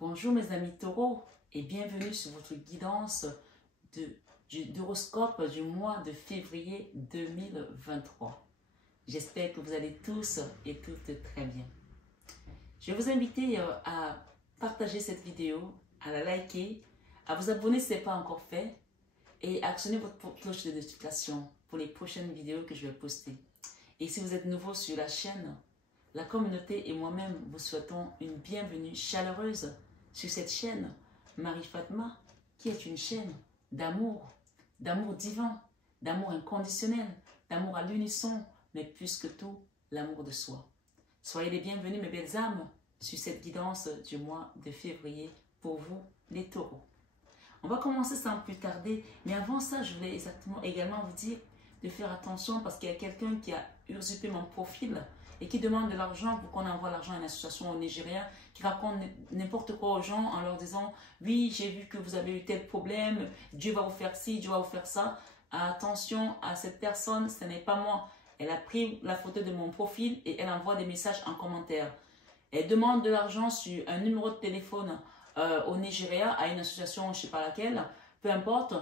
Bonjour mes amis taureaux et bienvenue sur votre guidance d'horoscope du mois de février 2023. J'espère que vous allez tous et toutes très bien. Je vais vous inviter à partager cette vidéo, à la liker, à vous abonner si ce n'est pas encore fait et à actionner votre cloche de notification pour les prochaines vidéos que je vais poster. Et si vous êtes nouveau sur la chaîne, la communauté et moi-même vous souhaitons une bienvenue chaleureuse sur cette chaîne Marie Fatma, qui est une chaîne d'amour divin, d'amour inconditionnel, d'amour à l'unisson, mais plus que tout, l'amour de soi. Soyez les bienvenus mes belles âmes sur cette guidance du mois de février pour vous les taureaux. On va commencer sans plus tarder, mais avant ça, je voulais également vous dire de faire attention parce qu'il y a quelqu'un qui a usurpé mon profil et qui demande de l'argent pour qu'on envoie l'argent à une association au Nigeria, qui raconte n'importe quoi aux gens en leur disant « Oui, j'ai vu que vous avez eu tel problème, Dieu va vous faire ci, Dieu va vous faire ça. » Attention à cette personne, ce n'est pas moi. Elle a pris la photo de mon profil et elle envoie des messages en commentaire. Elle demande de l'argent sur un numéro de téléphone au Nigeria, à une association, je ne sais pas laquelle, peu importe,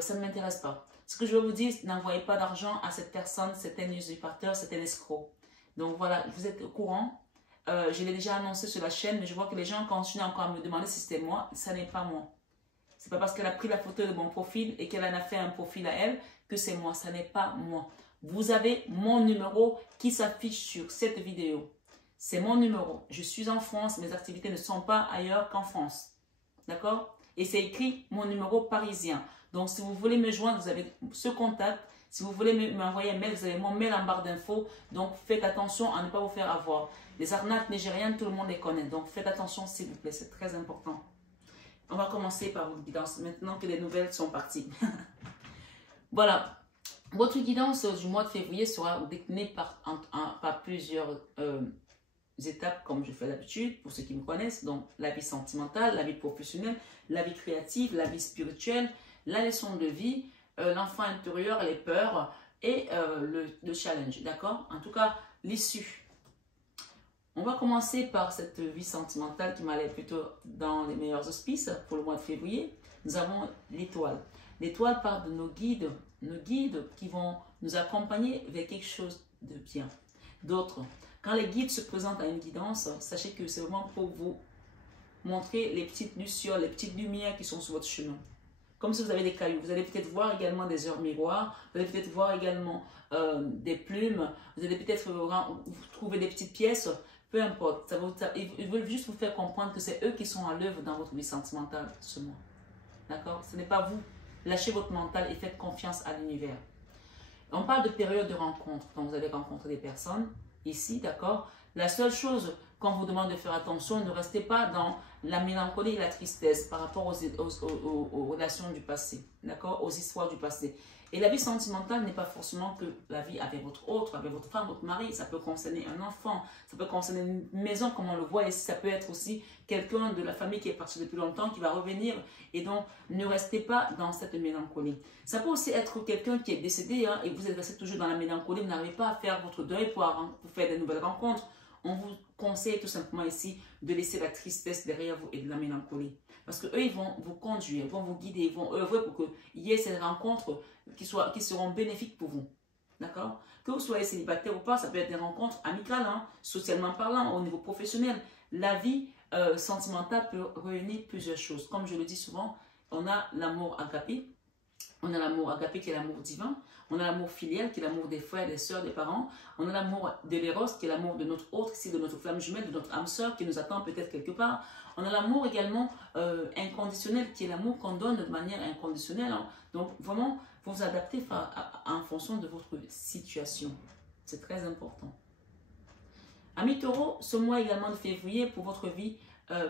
ça ne m'intéresse pas. Ce que je veux vous dire, n'envoyez pas d'argent à cette personne, c'est un usurpateur, c'est un escroc. Donc voilà, vous êtes au courant. Je l'ai déjà annoncé sur la chaîne, mais je vois que les gens continuent encore à me demander si c'était moi. Ça n'est pas moi. C'est pas parce qu'elle a pris la photo de mon profil et qu'elle en a fait un profil à elle que c'est moi. Ça n'est pas moi. Vous avez mon numéro qui s'affiche sur cette vidéo. C'est mon numéro. Je suis en France. Mes activités ne sont pas ailleurs qu'en France. D'accord? Et c'est écrit mon numéro parisien. Donc si vous voulez me joindre, vous avez ce contact. Si vous voulez m'envoyer un mail, vous avez mon mail en barre d'infos. Donc, faites attention à ne pas vous faire avoir. Les arnaques nigériennes, tout le monde les connaît. Donc, faites attention s'il vous plaît. C'est très important. On va commencer par votre guidance. Maintenant que les nouvelles sont parties. Voilà. Votre guidance du mois de février sera déclinée par plusieurs étapes, comme je fais d'habitude, pour ceux qui me connaissent. Donc, la vie sentimentale, la vie professionnelle, la vie créative, la vie spirituelle, la leçon de vie, l'enfant intérieur, les peurs et le challenge, d'accord? En tout cas, l'issue. On va commencer par cette vie sentimentale qui m'allait plutôt dans les meilleurs auspices pour le mois de février. Nous avons l'étoile. L'étoile part de nos guides qui vont nous accompagner vers quelque chose de bien. D'autres, quand les guides se présentent à une guidance, sachez que c'est vraiment pour vous montrer les petites lucioles, les petites lumières qui sont sur votre chemin. Comme si vous avez des cailloux. Vous allez peut-être voir également des heures miroirs. Vous allez peut-être voir également des plumes. Vous allez peut-être trouver des petites pièces. Peu importe. Ils veulent juste vous faire comprendre que c'est eux qui sont à l'œuvre dans votre vie sentimentale ce mois. D'accord? Ce n'est pas vous. Lâchez votre mental et faites confiance à l'univers. On parle de période de rencontre. Quand vous allez rencontrer des personnes ici, d'accord? La seule chose qu'on vous demande de faire attention, ne restez pas dans la mélancolie et la tristesse par rapport aux relations du passé, d'accord? Aux histoires du passé. Et la vie sentimentale n'est pas forcément que la vie avec votre autre, avec votre femme, votre mari. Ça peut concerner un enfant, ça peut concerner une maison comme on le voit ici. Ça peut être aussi quelqu'un de la famille qui est parti depuis longtemps, qui va revenir. Et donc, ne restez pas dans cette mélancolie. Ça peut aussi être quelqu'un qui est décédé et vous êtes resté toujours dans la mélancolie. Vous n'arrivez pas à faire votre deuil pour faire de nouvelles rencontres. On vous conseille tout simplement ici de laisser la tristesse derrière vous et de la mélancolie. Parce qu'eux, ils vont vous conduire, ils vont vous guider, ils vont œuvrer pour qu'il y ait ces rencontres qui seront bénéfiques pour vous. D'accord? Que vous soyez célibataire ou pas, ça peut être des rencontres amicales, hein, socialement parlant, au niveau professionnel. La vie sentimentale peut réunir plusieurs choses. Comme je le dis souvent, on a l'amour agapé. On a l'amour agapé qui est l'amour divin. On a l'amour filial qui est l'amour des frères, des sœurs, des parents. On a l'amour de l'éros qui est l'amour de notre autre, ici de notre flamme jumelle, de notre âme sœur qui nous attend peut-être quelque part. On a l'amour également inconditionnel qui est l'amour qu'on donne de manière inconditionnelle. Hein. Donc vraiment, vous vous adaptez en fonction de votre situation. C'est très important. Amis taureaux, ce mois également de février pour votre vie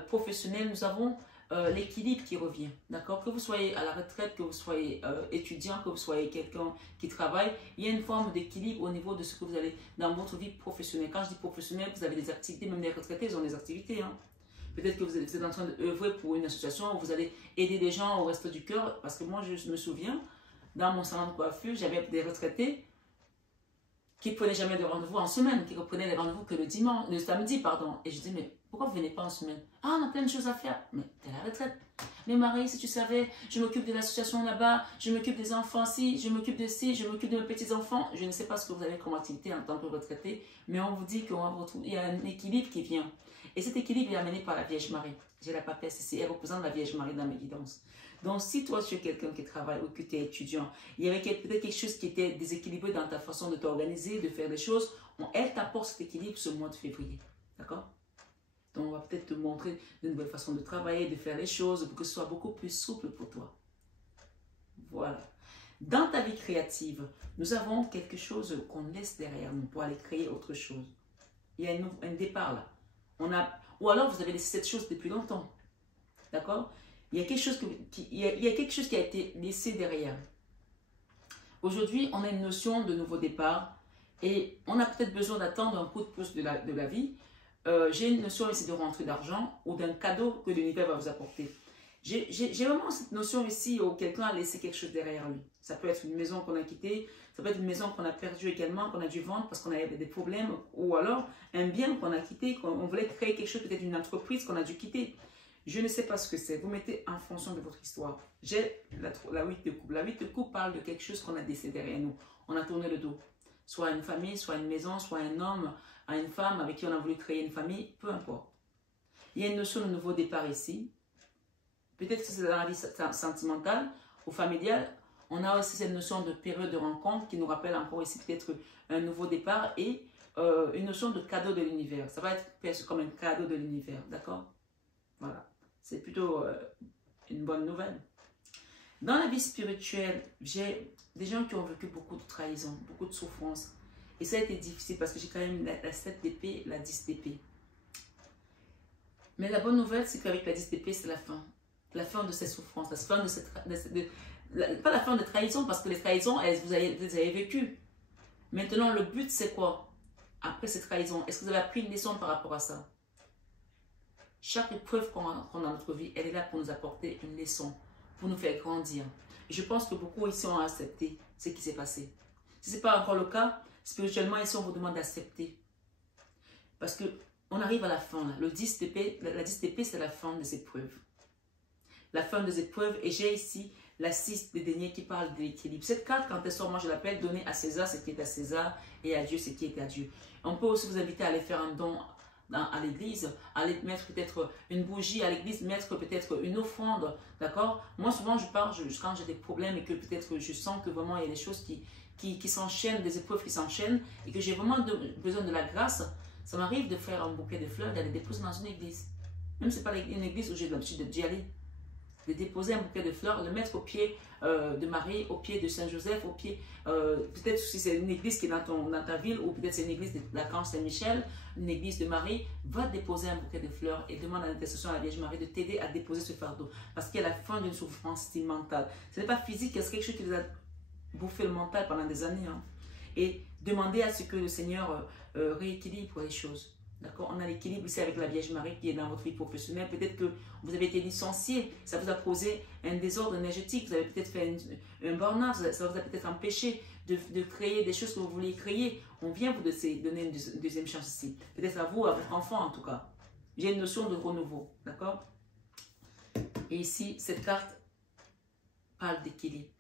professionnelle, nous avons l'équilibre qui revient, d'accord? Que vous soyez à la retraite, que vous soyez étudiant, que vous soyez quelqu'un qui travaille, il y a une forme d'équilibre au niveau de ce que vous allez dans votre vie professionnelle. Quand je dis professionnelle, vous avez des activités, même les retraités, ils ont des activités. Hein. Peut-être que vous êtes en train d'œuvrer pour une association où vous allez aider des gens au Resto du Cœur, parce que moi, je me souviens, dans mon salon de coiffure, j'avais des retraités qui ne prenaient jamais de rendez-vous en semaine, qui ne prenaient les rendez-vous que le samedi, pardon. Et je dis, mais Pourquoi vous ne venez pas en semaine? Ah, on a plein de choses à faire. Mais t'es à la retraite. Mais Marie, si tu savais, je m'occupe de l'association là-bas, je m'occupe des enfants ci, je m'occupe de ci, je m'occupe de mes petits-enfants. Je ne sais pas ce que vous avez comme activité en tant que retraité, mais on vous dit qu'il y a un équilibre qui vient. Et cet équilibre est amené par la Vierge Marie. J'ai la papesse ici, elle représente la Vierge Marie dans mes guidances. Donc, si toi, tu es quelqu'un qui travaille ou que tu es étudiant, il y avait peut-être quelque chose qui était déséquilibré dans ta façon de t'organiser, de faire les choses, elle t'apporte cet équilibre ce mois de février. D'accord? Donc, on va peut-être te montrer de nouvelles façons de travailler, de faire les choses pour que ce soit beaucoup plus souple pour toi. Voilà. Dans ta vie créative, nous avons quelque chose qu'on laisse derrière nous pour aller créer autre chose. Il y a un départ là. Ou alors, vous avez laissé cette chose depuis longtemps. D'accord? Il y a quelque chose qui a été laissé derrière. Aujourd'hui, on a une notion de nouveau départ et on a peut-être besoin d'attendre un coup de pouce de la vie. J'ai une notion ici de rentrée d'argent ou d'un cadeau que l'univers va vous apporter. J'ai vraiment cette notion ici où quelqu'un a laissé quelque chose derrière lui. Ça peut être une maison qu'on a quittée, ça peut être une maison qu'on a perdue également, qu'on a dû vendre parce qu'on avait des problèmes, ou alors un bien qu'on a quitté, qu'on voulait créer quelque chose, peut-être une entreprise qu'on a dû quitter. Je ne sais pas ce que c'est. Vous mettez en fonction de votre histoire. J'ai la 8 de coupe. La 8 de coupe parle de quelque chose qu'on a laissé derrière nous. On a tourné le dos. Soit à une famille, soit à une maison, soit à un homme, à une femme avec qui on a voulu créer une famille, peu importe. Il y a une notion de nouveau départ ici. Peut-être que c'est dans la vie sentimentale ou familiale. On a aussi cette notion de période de rencontre qui nous rappelle encore ici peut-être un nouveau départ et une notion de cadeau de l'univers. Ça va être perçu comme un cadeau de l'univers, d'accord? Voilà. C'est plutôt une bonne nouvelle. Dans la vie spirituelle, j'ai des gens qui ont vécu beaucoup de trahison, beaucoup de souffrance. Et ça a été difficile parce que j'ai quand même la 7 d'épée, la 10 d'épée. Mais la bonne nouvelle, c'est qu'avec la 10 d'épée, c'est la fin. La fin de ces souffrances, la fin de cette... pas la fin de trahison, parce que les trahisons, vous avez vécu. Maintenant, le but, c'est quoi? Après ces trahisons, est-ce que vous avez appris une leçon par rapport à ça? Chaque épreuve qu'on a dans notre vie, elle est là pour nous apporter une leçon, pour nous faire grandir. Et je pense que beaucoup ici ont accepté ce qui s'est passé. Si ce n'est pas encore le cas, spirituellement, ici, on vous demande d'accepter. Parce qu'on arrive à la fin. Là. Le 10 d'épée, la 10 d'épée, c'est la fin des épreuves. La fin des épreuves. Et j'ai ici la 6 des deniers qui parle de l'équilibre. Cette carte, quand elle sort, moi je l'appelle donner à César ce qui est à César et à Dieu ce qui est à Dieu. On peut aussi vous inviter à aller faire un don à l'église, aller mettre peut-être une bougie à l'église, mettre peut-être une offrande, d'accord? Moi souvent je pars quand j'ai des problèmes et que peut-être je sens que vraiment il y a des choses qui s'enchaînent, des épreuves qui s'enchaînent et que j'ai vraiment besoin de la grâce, ça m'arrive de faire un bouquet de fleurs, d'aller déposer dans une église. Même si ce n'est pas une église où j'ai l'habitude d'y aller. De déposer un bouquet de fleurs, le mettre au pied de Marie, au pied de Saint-Joseph, au pied, peut-être si c'est une église qui est dans ta ville, ou peut-être c'est une église de l'Archange Saint-Michel, une église de Marie, va déposer un bouquet de fleurs et demande à l'intercession à la Vierge Marie de t'aider à déposer ce fardeau. Parce qu'il y a la fin d'une souffrance mentale. Ce n'est pas physique, c'est quelque chose qui les a bouffé le mental pendant des années. Hein. Et demander à ce que le Seigneur rééquilibre les choses. D'accord? On a l'équilibre ici avec la Vierge Marie qui est dans votre vie professionnelle. Peut-être que vous avez été licencié, ça vous a causé un désordre énergétique, vous avez peut-être fait un burn-out, ça vous a peut-être empêché de créer des choses que vous vouliez créer. On vient vous donner une deuxième chance ici. Peut-être à vous, à votre enfant en tout cas. J'ai une notion de renouveau. D'accord? Et ici, cette carte parle d'équilibre.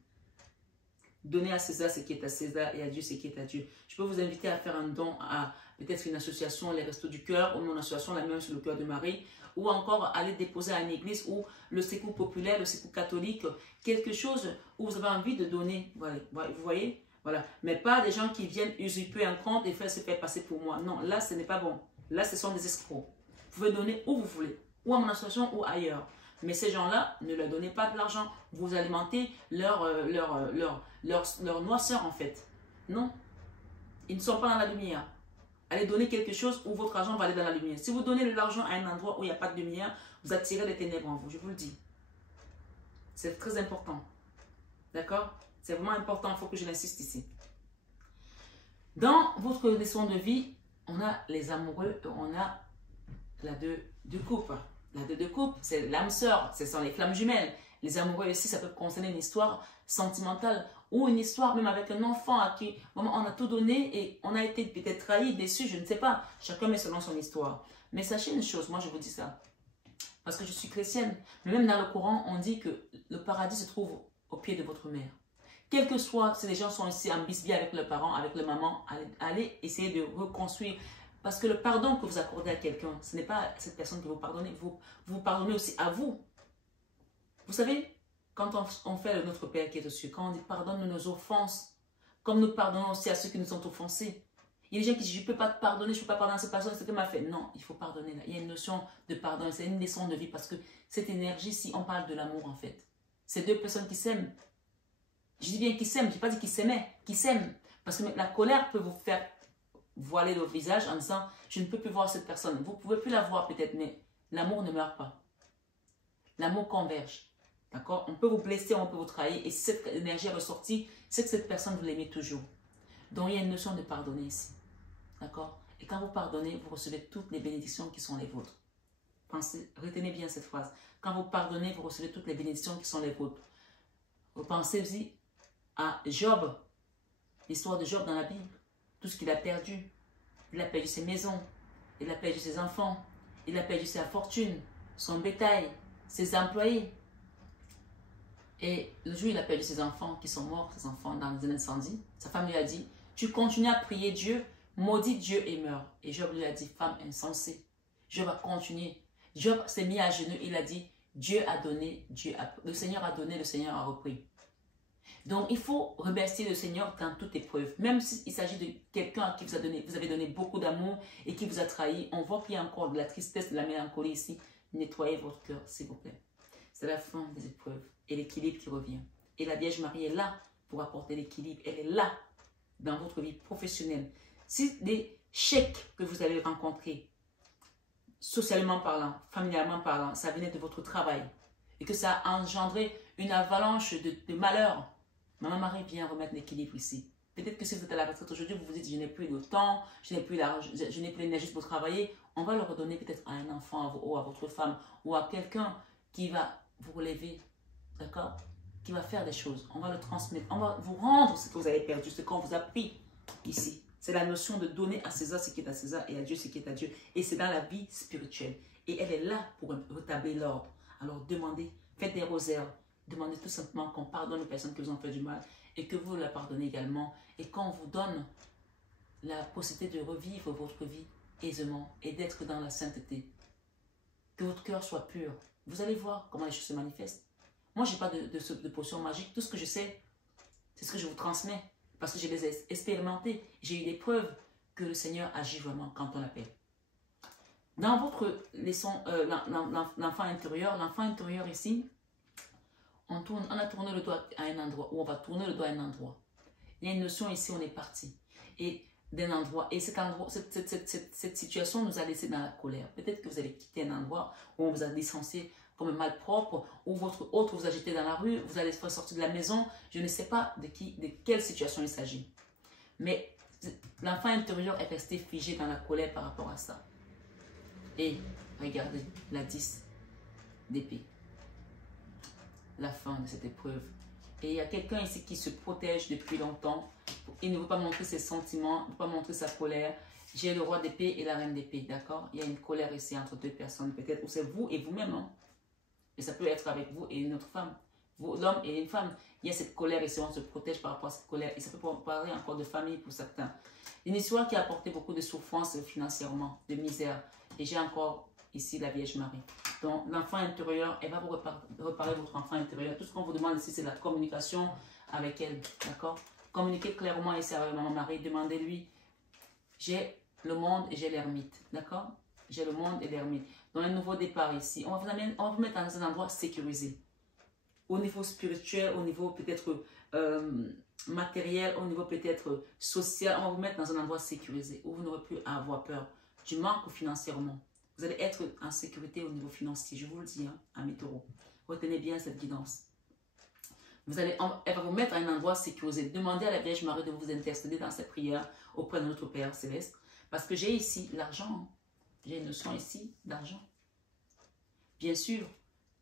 Donner à César ce qui est à César et à Dieu ce qui est à Dieu. Je peux vous inviter à faire un don à peut-être une association, les Restos du Cœur, ou mon association, la même sur le Cœur de Marie, ou encore aller déposer à une église ou le secours populaire, le secours catholique, quelque chose où vous avez envie de donner. Voilà, vous voyez? Voilà. Mais pas des gens qui viennent usurper un compte et se faire passer pour moi. Non, là, ce n'est pas bon. Là, ce sont des escrocs. Vous pouvez donner où vous voulez, ou à mon association ou ailleurs. Mais ces gens-là, ne leur donnez pas de l'argent. Vous alimentez leur noirceur en fait. Non. Ils ne sont pas dans la lumière. Allez donner quelque chose où votre argent va aller dans la lumière. Si vous donnez de l'argent à un endroit où il n'y a pas de lumière, vous attirez les ténèbres en vous. Je vous le dis. C'est très important. D'accord? C'est vraiment important. Il faut que je l'insiste ici. Dans votre leçon de vie, on a les amoureux, on a la 2 de coupe. La 2 de coupe, c'est l'âme sœur, ce sont les flammes jumelles. Les amoureux aussi, ça peut concerner une histoire sentimentale ou une histoire même avec un enfant à qui vraiment, on a tout donné et on a été peut-être trahi, déçu, je ne sais pas. Chacun met selon son histoire. Mais sachez une chose, moi je vous dis ça, parce que je suis chrétienne. Mais même dans le Coran, on dit que le paradis se trouve au pied de votre mère. Quel que soit, si les gens sont ici en bisbille avec leurs parents, avec leur maman, allez essayer de reconstruire. Parce que le pardon que vous accordez à quelqu'un, ce n'est pas cette personne que vous pardonnez, vous pardonnez aussi à vous. Vous savez, quand on fait le Notre Père qui est au cieux, quand on dit pardonne-nous nos offenses, comme nous pardonnons aussi à ceux qui nous ont offensés. Il y a des gens qui disent je ne peux pas te pardonner, je ne peux pas pardonner à cette personne, c'est ce qu'elle m'a fait. Non, il faut pardonner là. Il y a une notion de pardon, c'est une leçon de vie parce que cette énergie-ci, on parle de l'amour en fait. C'est deux personnes qui s'aiment. Je dis bien qui s'aiment, je n'ai pas dit qui s'aimaient, qui s'aiment. Parce que la colère peut vous faire voiler le visage en disant je ne peux plus voir cette personne. Vous ne pouvez plus la voir peut-être, mais l'amour ne meurt pas. L'amour converge. D'accord? On peut vous blesser, on peut vous trahir. Et si cette énergie est ressortie, c'est que cette personne, vous l'aimez toujours. Donc, il y a une notion de pardonner ici. D'accord? Et quand vous pardonnez, vous recevez toutes les bénédictions qui sont les vôtres. Pensez, retenez bien cette phrase. Quand vous pardonnez, vous recevez toutes les bénédictions qui sont les vôtres. Vous pensez aussi à Job, l'histoire de Job dans la Bible. Tout ce qu'il a perdu. Il a perdu ses maisons, il a perdu ses enfants, il a perdu sa fortune, son bétail, ses employés. Et le jour où il a perdu ses enfants qui sont morts, ses enfants dans un incendie, sa femme lui a dit, tu continues à prier Dieu, maudit Dieu et meurs. Et Job lui a dit, femme insensée, Job a continué. Job s'est mis à genoux, il a dit, Dieu a donné, le Seigneur a donné, le Seigneur a repris. Donc il faut remercier le Seigneur dans toute épreuve. Même s'il s'agit de quelqu'un à qui vous avez donné beaucoup d'amour et qui vous a trahi, on voit qu'il y a encore de la tristesse, de la mélancolie ici. Nettoyez votre cœur, s'il vous plaît. C'est la fin des épreuves et l'équilibre qui revient. Et la Vierge Marie est là pour apporter l'équilibre. Elle est là dans votre vie professionnelle. Si des chèques que vous allez rencontrer, socialement parlant, familialement parlant, ça venait de votre travail et que ça a engendré une avalanche de malheur, Maman Marie vient remettre l'équilibre ici. Peut-être que si vous êtes à la retraite aujourd'hui, vous vous dites, je n'ai plus le temps, je n'ai plus l'énergie pour travailler. On va le redonner peut-être à un enfant ou à votre femme ou à quelqu'un qui va vous relever, d'accord? Qui va faire des choses. On va le transmettre. On va vous rendre ce que vous avez perdu, ce qu'on vous a pris ici. C'est la notion de donner à César ce qui est à César et à Dieu ce qui est à Dieu. Et c'est dans la vie spirituelle. Et elle est là pour rétablir l'ordre. Alors demandez, faites des rosaires. Demandez tout simplement qu'on pardonne aux personnes qui vous ont fait du mal et que vous la pardonnez également. Et qu'on vous donne la possibilité de revivre votre vie aisément et d'être dans la sainteté. Que votre cœur soit pur. Vous allez voir comment les choses se manifestent. Moi, je n'ai pas de potion magique. Tout ce que je sais, c'est ce que je vous transmets. Parce que je les ai expérimentés. J'ai eu des preuves que le Seigneur agit vraiment quand on l'appelle. Dans votre leçon, l'enfant intérieur ici, on a tourné le doigt à un endroit, ou on va tourner le doigt à un endroit. Il y a une notion ici, on est parti. Et d'un endroit. Et cette situation nous a laissé dans la colère. Peut-être que vous allez quitter un endroit où on vous a licencié comme un malpropre, ou votre autre vous a jeté dans la rue, vous allez faire sortir de la maison. Je ne sais pas de quelle situation il s'agit. Mais l'enfant intérieur est resté figé dans la colère par rapport à ça. Et regardez, la 10 d'épée. La fin de cette épreuve. Et il y a quelqu'un ici qui se protège depuis longtemps. Il ne veut pas montrer ses sentiments, ne veut pas montrer sa colère. J'ai le roi d'épée et la reine d'épée, d'accord? Il y a une colère ici entre deux personnes, peut-être, ou c'est vous et vous-même. Hein? Et ça peut être avec vous et une autre femme. L'homme et une femme. Il y a cette colère ici, on se protège par rapport à cette colère. Et ça peut parler encore de famille pour certains. Une histoire qui a apporté beaucoup de souffrance financièrement, de misère. Et j'ai encore ici la Vierge Marie. Donc, l'enfant intérieur, elle va vous reparer votre enfant intérieur. Tout ce qu'on vous demande ici, c'est la communication avec elle. D'accord? Communiquez clairement ici avec Maman Marie. Demandez-lui, j'ai le monde et j'ai l'ermite. D'accord? J'ai le monde et l'ermite. Dans un nouveau départ ici, on va vous mettre dans un endroit sécurisé. Au niveau spirituel, au niveau peut-être matériel, au niveau peut-être social, on va vous mettre dans un endroit sécurisé où vous n'aurez plus à avoir peur du manque financièrement. Vous allez être en sécurité au niveau financier, je vous le dis, hein, amis taureaux. Retenez bien cette guidance. Elle va vous mettre à un endroit sécurisé. Demandez à la Vierge Marie de vous intercéder dans cette prière auprès de notre Père Céleste. Parce que j'ai ici l'argent. J'ai une notion ici d'argent. Bien sûr,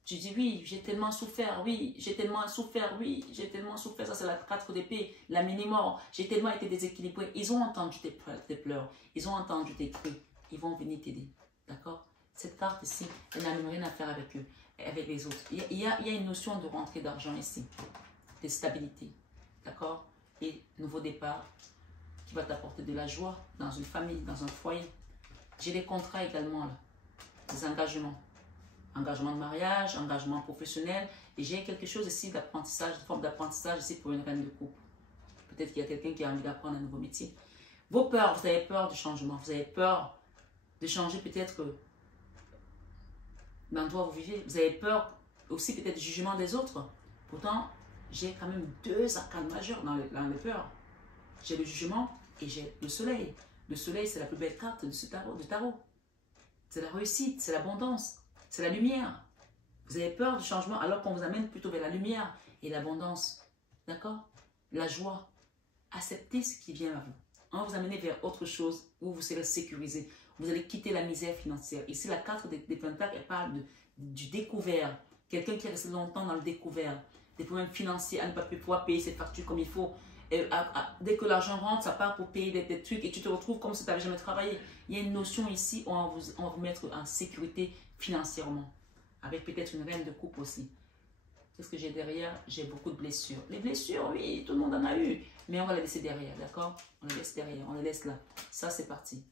tu dis oui, j'ai tellement souffert, oui, j'ai tellement souffert, oui, j'ai tellement souffert. Ça, c'est la 4 d'épée, la mini-mort. J'ai tellement été déséquilibré. Ils ont entendu tes pleurs, ils ont entendu tes cris. Ils vont venir t'aider. D'accord? Cette carte ici, elle n'a même rien à faire avec eux, avec les autres. Il y a une notion de rentrée d'argent ici, de stabilité. D'accord? Et nouveau départ qui va t'apporter de la joie dans une famille, dans un foyer. J'ai des contrats également là, des engagements. Engagement de mariage, engagement professionnel. Et j'ai quelque chose ici d'apprentissage, une forme d'apprentissage ici pour une reine de couple. Peut-être qu'il y a quelqu'un qui a envie d'apprendre un nouveau métier. Vos peurs, vous avez peur du changement. Vous avez peur de changer peut-être l'endroit où vous vivez. Vous avez peur aussi peut-être du jugement des autres. Pourtant, j'ai quand même deux arcanes majeures dans les peurs. J'ai le jugement et j'ai le soleil. Le soleil, c'est la plus belle carte de ce tarot, du tarot. C'est la réussite, c'est l'abondance, c'est la lumière. Vous avez peur du changement alors qu'on vous amène plutôt vers la lumière et l'abondance. D'accord? La joie. Acceptez ce qui vient à vous. On va vous amener vers autre chose où vous serez sécurisé. Vous allez quitter la misère financière. Ici, la carte des pentacles, elle parle du découvert. Quelqu'un qui est resté longtemps dans le découvert. Des problèmes financiers à ne pas pouvoir payer ses factures comme il faut. Et dès que l'argent rentre, ça part pour payer des trucs et tu te retrouves comme si tu n'avais jamais travaillé. Il y a une notion ici où on va vous mettre en sécurité financièrement. Avec peut-être une reine de coupe aussi. Qu'est-ce que j'ai derrière? J'ai beaucoup de blessures. Les blessures, oui, tout le monde en a eu. Mais on va les laisser derrière, d'accord? On les laisse derrière, on les laisse là. Ça, c'est parti.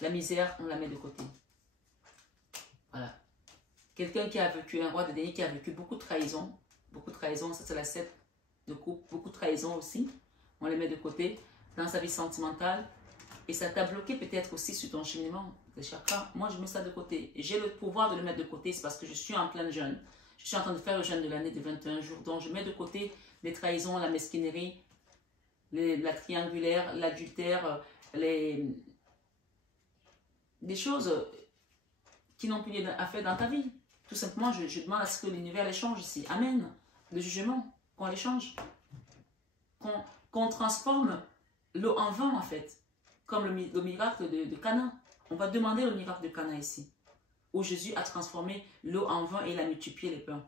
La misère, on la met de côté. Voilà. Quelqu'un qui a vécu, un roi de denier qui a vécu beaucoup de trahison. Beaucoup de trahison, ça c'est la 7 de coupe. Beaucoup de trahison aussi. On les met de côté dans sa vie sentimentale. Et ça t'a bloqué peut-être aussi sur ton cheminement des chakras. Moi, je mets ça de côté. Et j'ai le pouvoir de le mettre de côté. C'est parce que je suis en plein jeûne. Je suis en train de faire le jeûne de l'année de 21 jours. Donc, je mets de côté les trahisons, la mesquinerie, la triangulaire, l'adultère, les choses qui n'ont plus lieu à faire dans ta vie. Tout simplement, je demande à ce que l'univers les change ici. Amen. Le jugement, qu'on les change. Qu'on transforme l'eau en vin, en fait. Comme le miracle de Cana. On va demander le miracle de Cana ici. Où Jésus a transformé l'eau en vin et il a multiplié les pains.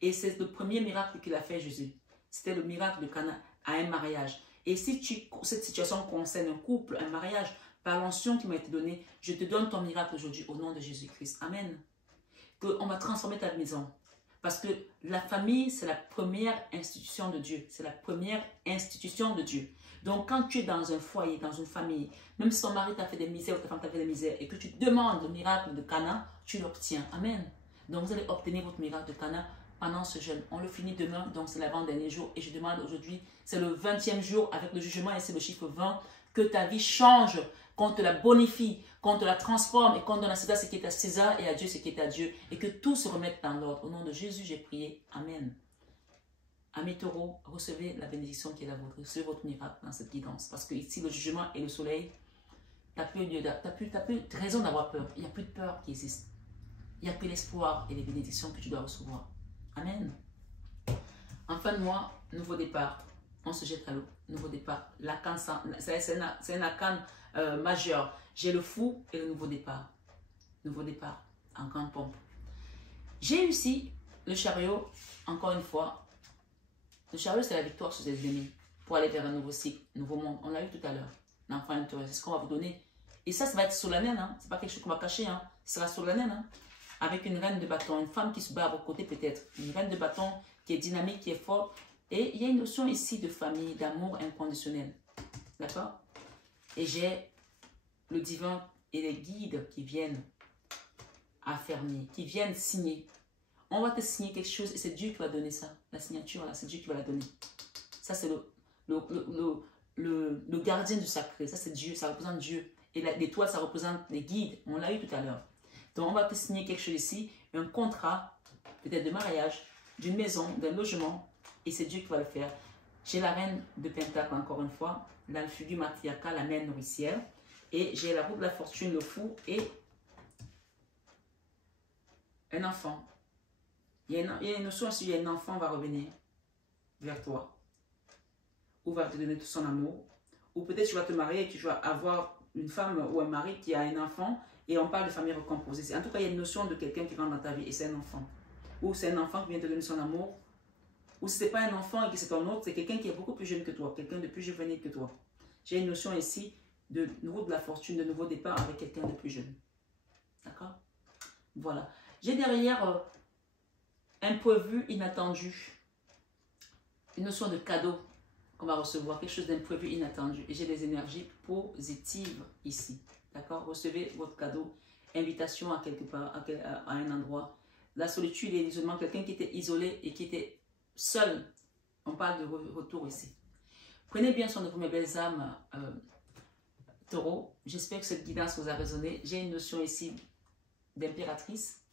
Et c'est le premier miracle qu'il a fait, Jésus. C'était le miracle de Cana à un mariage. Et si cette situation concerne un couple, un mariage, par l'onction qui m'a été donnée, je te donne ton miracle aujourd'hui au nom de Jésus-Christ. Amen. On va transformer ta maison. Parce que la famille, c'est la première institution de Dieu. C'est la première institution de Dieu. Donc, quand tu es dans un foyer, dans une famille, même si ton mari t'a fait des misères ou ta femme t'a fait des misères et que tu demandes le miracle de Cana, tu l'obtiens. Amen. Donc, vous allez obtenir votre miracle de Cana pendant ce jeûne. On le finit demain, donc c'est l'avant-dernier jour. Et je demande aujourd'hui, c'est le 20e jour avec le jugement et c'est le chiffre 20, que ta vie change, qu'on te la bonifie, qu'on te la transforme et qu'on donne à César ce qui est à César et à Dieu ce qui est à Dieu. Et que tout se remette dans l'ordre. Au nom de Jésus, j'ai prié. Amen. Amis taureaux, recevez la bénédiction qui est la vôtre. Recevez votre miracle dans cette guidance. Parce que ici, le jugement et le soleil, tu n'as plus de raison d'avoir peur. Il n'y a plus de peur qui existe. Il n'y a que l'espoir et les bénédictions que tu dois recevoir. Amen. En fin de mois, nouveau départ. On se jette à l'eau. Nouveau départ. C'est un arcane majeur. J'ai le fou et le nouveau départ. Nouveau départ en grande pompe. J'ai ici le chariot, encore une fois. Le chariot, c'est la victoire sur les ennemis pour aller vers un nouveau cycle, un nouveau monde. On l'a eu tout à l'heure. L'enfant intérieur, c'est ce qu'on va vous donner. Et ça va être solennel. Hein? Ce n'est pas quelque chose qu'on va cacher. Hein? Ce sera solennel. Hein? Avec une reine de bâton, une femme qui se bat à vos côtés peut-être. Une reine de bâton qui est dynamique, qui est forte. Et il y a une notion ici de famille, d'amour inconditionnel. D'accord? Et j'ai le divin et les guides qui viennent affermir, qui viennent signer. On va te signer quelque chose et c'est Dieu qui va donner ça. La signature, là, c'est Dieu qui va la donner. Ça, c'est le gardien du sacré. Ça, c'est Dieu. Ça représente Dieu. Et l'étoile, ça représente les guides. On l'a eu tout à l'heure. Donc, on va te signer quelque chose ici. Un contrat, peut-être de mariage, d'une maison, d'un logement. Et c'est Dieu qui va le faire. J'ai la reine de Pentacle, encore une fois. La figure matriarcale, la mère nourricière. Et j'ai la roue de la fortune, le fou et un enfant. Il y a une notion aussi, il y a un enfant va revenir vers toi. Ou va te donner tout son amour. Ou peut-être tu vas te marier et tu vas avoir une femme ou un mari qui a un enfant. Et on parle de famille recomposée. En tout cas, il y a une notion de quelqu'un qui rentre dans ta vie et c'est un enfant. Ou c'est un enfant qui vient te donner son amour. Ou si ce n'est pas un enfant et que c'est ton autre, c'est quelqu'un qui est beaucoup plus jeune que toi. Quelqu'un de plus juvénile que toi. J'ai une notion ici de nouveau de la fortune, de nouveau départ avec quelqu'un de plus jeune. D'accord? Voilà. J'ai derrière imprévu, inattendu. Une notion de cadeau qu'on va recevoir, quelque chose d'imprévu, inattendu. Et j'ai des énergies positives ici. D'accord? Recevez votre cadeau, invitation à quelque part, à un endroit. La solitude et l'isolement, quelqu'un qui était isolé et qui était seul. On parle de retour ici. Prenez bien soin de vous, mes belles âmes, taureau. J'espère que cette guidance vous a résonné. J'ai une notion ici d'impératrice.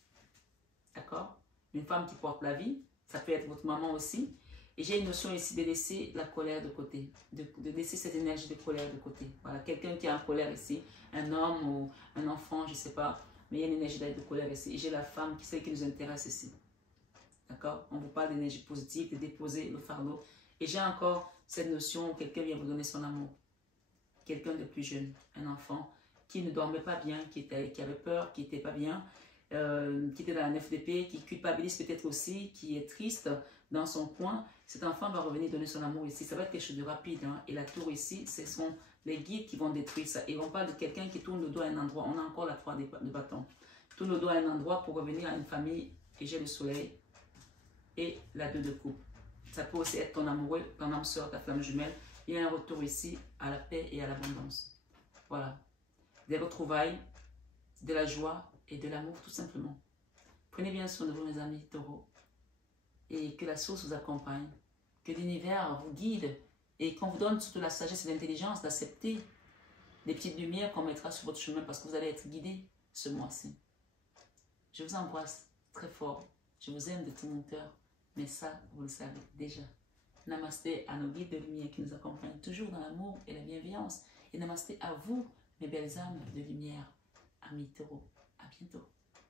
D'accord? Une femme qui porte la vie. Ça peut être votre maman aussi. Et j'ai une notion ici de laisser la colère de côté, de laisser cette énergie de colère de côté. Voilà, quelqu'un qui est en colère ici, un homme ou un enfant, je ne sais pas, mais il y a une énergie de colère ici. Et j'ai la femme qui c'est qui nous intéresse ici. D'accord? On vous parle d'énergie positive, de déposer le fardeau. Et j'ai encore cette notion où quelqu'un vient vous donner son amour. Quelqu'un de plus jeune, un enfant qui ne dormait pas bien, qui avait peur, qui n'était pas bien, qui était dans la 9 d'épée, qui culpabilise peut-être aussi, qui est triste dans son coin. Cet enfant va revenir donner son amour ici. Ça va être quelque chose de rapide. Hein? Et la tour ici, ce sont les guides qui vont détruire ça. Et on parle de quelqu'un qui tourne le dos à un endroit. On a encore la 3 de bâton. Tourne le dos à un endroit pour revenir à une famille. Et j'ai le soleil et la 2 de coupe. Ça peut aussi être ton amoureux, ton âme sœur, ta flamme jumelle. Il y a un retour ici à la paix et à l'abondance. Voilà. Des retrouvailles, de la joie et de l'amour tout simplement. Prenez bien soin de vous, mes amis taureaux. Et que la source vous accompagne. Que l'univers vous guide. Et qu'on vous donne surtout la sagesse et l'intelligence d'accepter les petites lumières qu'on mettra sur votre chemin parce que vous allez être guidé ce mois-ci. Je vous embrasse très fort. Je vous aime de tout mon cœur. Mais ça, vous le savez déjà. Namasté à nos guides de lumière qui nous accompagnent toujours dans l'amour et la bienveillance. Et namasté à vous, mes belles âmes de lumière, amis taureaux. À bientôt.